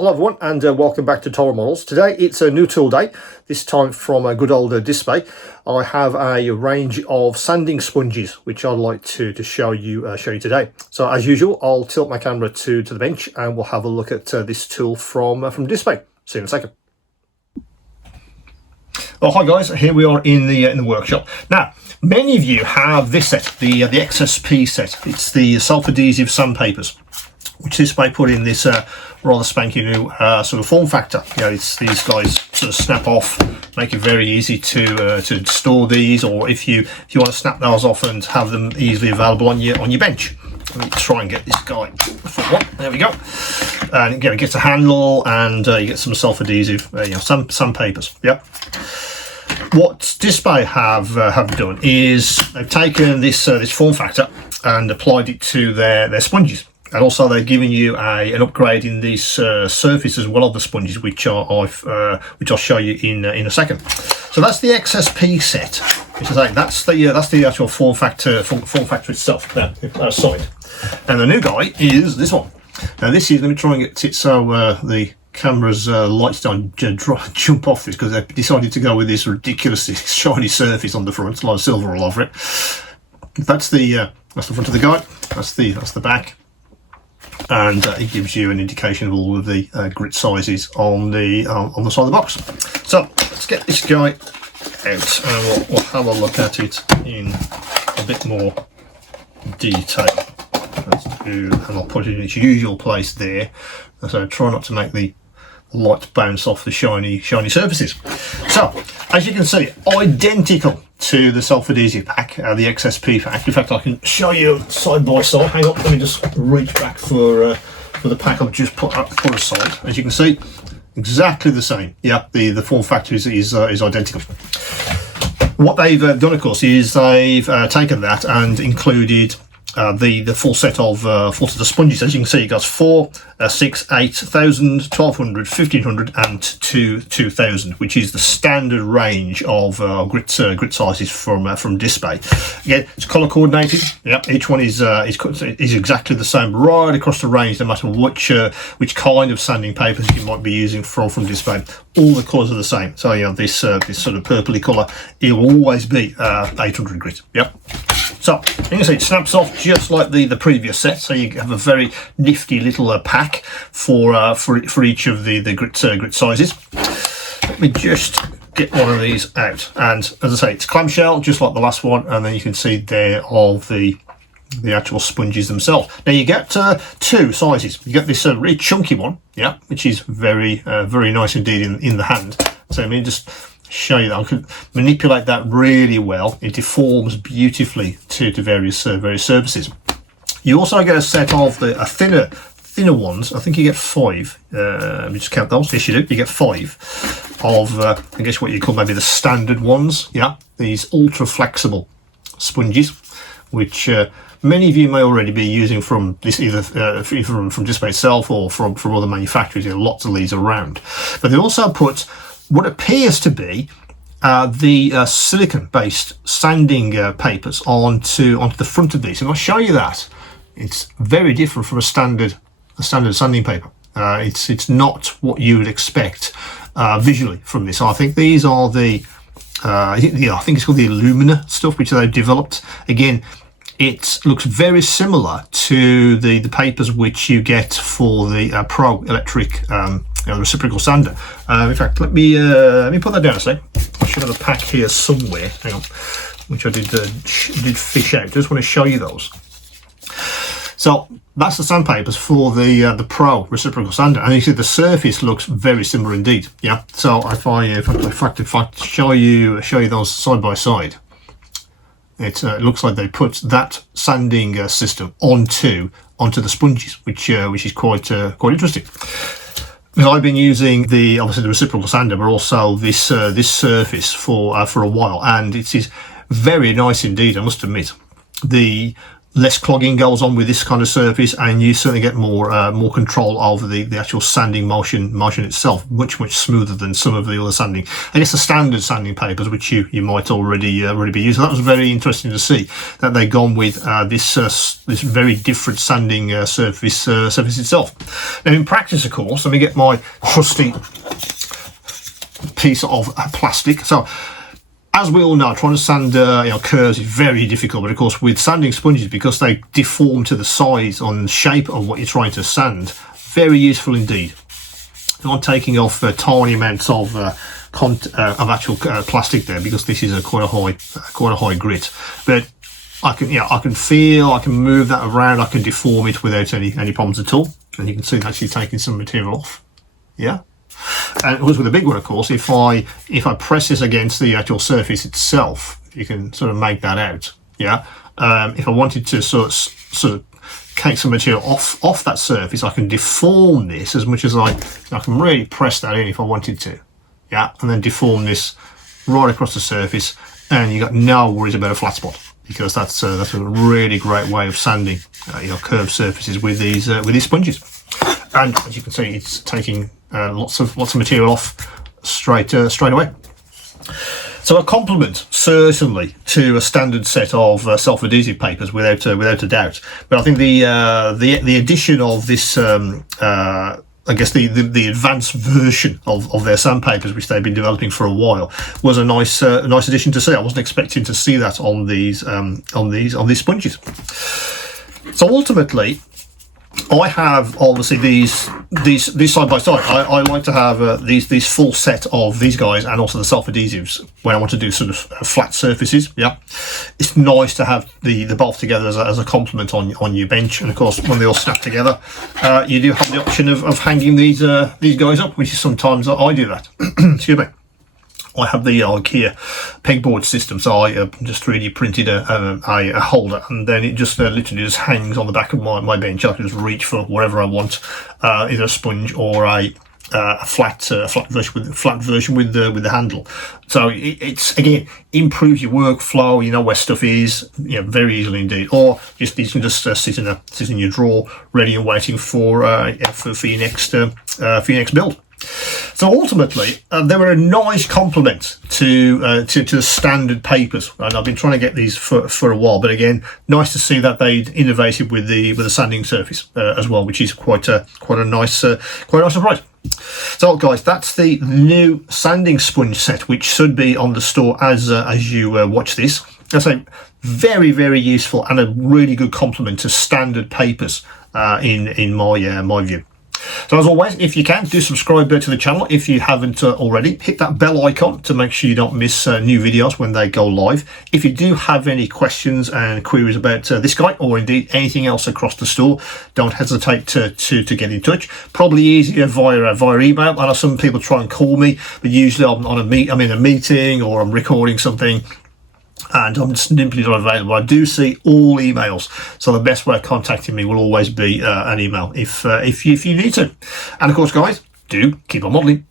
Well, hello everyone, and welcome back to Toro Models. Today it's a new tool day, this time from a good old Dspiae. I have a range of sanding sponges which I'd like to show you today. So as usual, I'll tilt my camera to the bench and we'll have a look at this tool from Dspiae. See you in a second. Oh, hi guys, here we are in the workshop. Now, many of you have this set, the XSP set. It's the self-adhesive sandpapers, which Dspiae put in this rather spanky new sort of form factor. You know, it's these guys sort of snap off, make it very easy to store these, or if you want to snap those off and have them easily available on your bench. Let me try and get this guy for one. There we go. And again, it gets a handle, and you get some self-adhesive, sandpapers. Yep. What Dspiae have done is they've taken this this form factor and applied it to their sponges. And also they've given you an upgrade in this surface as well of the sponges, which I'll show you in a second. So that's the XSP set, which is like that's the actual form factor itself side. And the new guy is this one. Now this is, let me try and get it so the camera's lights don't jump off this, because they've decided to go with this ridiculously shiny surface on the front, a lot of silver all over it. That's the front of the guy. That's the back. And it gives you an indication of all of the grit sizes on the side of the box. So let's get this guy out and we'll have a look at it in a bit more detail. And I'll put it in its usual place there. So try not to make the light bounce off the shiny surfaces. So as you can see, identical to the self-adhesive pack, the XSP pack. In fact, I can show you side by side. Hang on, let me just reach back for the pack I've just put aside. As you can see, exactly the same. Yeah, the form factor is identical. What they've done, of course, is they've taken that and included the full set of the sponges. As you can see, it goes 4, 6, 8, 1000, 1200, 1500 and 2000, which is the standard range of grit sizes from Dspiae. Again, it's color coordinated. Yeah, each one is exactly the same right across the range, no matter which kind of sanding papers you might be using from Dspiae. All the colors are the same. So you know, this sort of purpley color, it will always be 800 grit. Yep. So you can see it snaps off just like the previous set. So you have a very nifty little pack for each of the grit sizes. Let me just get one of these out, and as I say, it's clamshell just like the last one, and then you can see there of the actual sponges themselves. Now you get two sizes. You get this really chunky one, yeah, which is very nice indeed in the hand. So let me just show you that. I can manipulate that really well. It deforms beautifully to various surfaces. You also get a set of the thinner ones. I think you get 5. Let me just count those. Yes, you do. You get 5 of I guess what you call maybe the standard ones. Yeah, these ultra flexible sponges, which many of you may already be using from this, either from Dspiae itself or from other manufacturers. There are lots of these around. But they also put what appears to be the silicon-based sanding papers onto the front of these, and I'll show you that. It's very different from a standard sanding paper. It's not what you would expect visually from this. I think these are the I think it's called the Alumina stuff, which they've developed. Again, it looks very similar to the papers which you get for the Pro electric reciprocal sander. In fact, let me put that down a sec. I should have a pack here somewhere. Hang on, which I did fish out. Just want to show you those. So that's the sandpapers for the Pro reciprocal sander, and you see the surface looks very similar indeed. Yeah. So if I show you those side by side, it looks like they put that sanding system onto the sponges, which is quite interesting. Because I've been using obviously the reciprocal sander, but also this surface for a while, and it is very nice indeed. I must admit, the less clogging goes on with this kind of surface, and you certainly get more control over the actual sanding motion itself, much smoother than some of the other sanding. I guess the standard sanding papers, which you might already be using. That was very interesting to see that they've gone with this very different sanding surface itself. Now in practice, of course, let me get my crusty piece of plastic. So, as we all know, trying to sand curves is very difficult, but of course with sanding sponges, because they deform to the size and shape of what you're trying to sand, very useful indeed. I'm taking off tiny amounts of actual plastic there, because this is quite a high grit. But I can move that around, I can deform it without any problems at all. And you can see actually taking some material off. Yeah. And it was with a big one, of course. If I press this against the actual surface itself, you can sort of make that out. Yeah. If I wanted to sort of take some material off that surface, I can deform this as much as I can really press that in if I wanted to. Yeah. And then deform this right across the surface, and you got no worries about a flat spot, because that's a really great way of sanding curved surfaces with these sponges. And as you can see, it's taking lots of material off straight away. So a compliment certainly to a standard set of self-adhesive papers, without a doubt. But I think the addition of this, I guess the advanced version of their sandpapers, which they've been developing for a while, was a nice addition to see. I wasn't expecting to see that on these sponges. So ultimately, I have obviously these side by side. I like to have these full set of these guys, and also the self-adhesives when I want to do sort of flat surfaces. Yeah, it's nice to have the both together as a complement on your bench. And of course, when they all snap together, you do have the option of hanging these guys up, which is sometimes I do that. Excuse me. I have the IKEA pegboard system, so I just 3D printed a holder, and then it just literally just hangs on the back of my bench. I can just reach for whatever I want, either a sponge or a flat version with the handle. So it's again improves your workflow. You know where stuff is, very easily indeed. Or you can just sit in your drawer, ready and waiting for your next build. So ultimately, they were a nice complement to the standard papers, and I've been trying to get these for a while. But again, nice to see that they'd innovated with the sanding surface as well, which is quite a nice surprise. So guys, that's the new sanding sponge set, which should be on the store as you watch this. I say very, very useful and a really good complement to standard papers in my view. So as always, if you can, do subscribe to the channel if you haven't already. Hit that bell icon to make sure you don't miss new videos when they go live. If you do have any questions and queries about this guy, or indeed anything else across the store, don't hesitate to get in touch. Probably easier via email. I know some people try and call me, but usually I'm in a meeting or I'm recording something, and I'm simply not available. I do see all emails, so the best way of contacting me will always be an email if you need to. And of course, guys, do keep on modelling.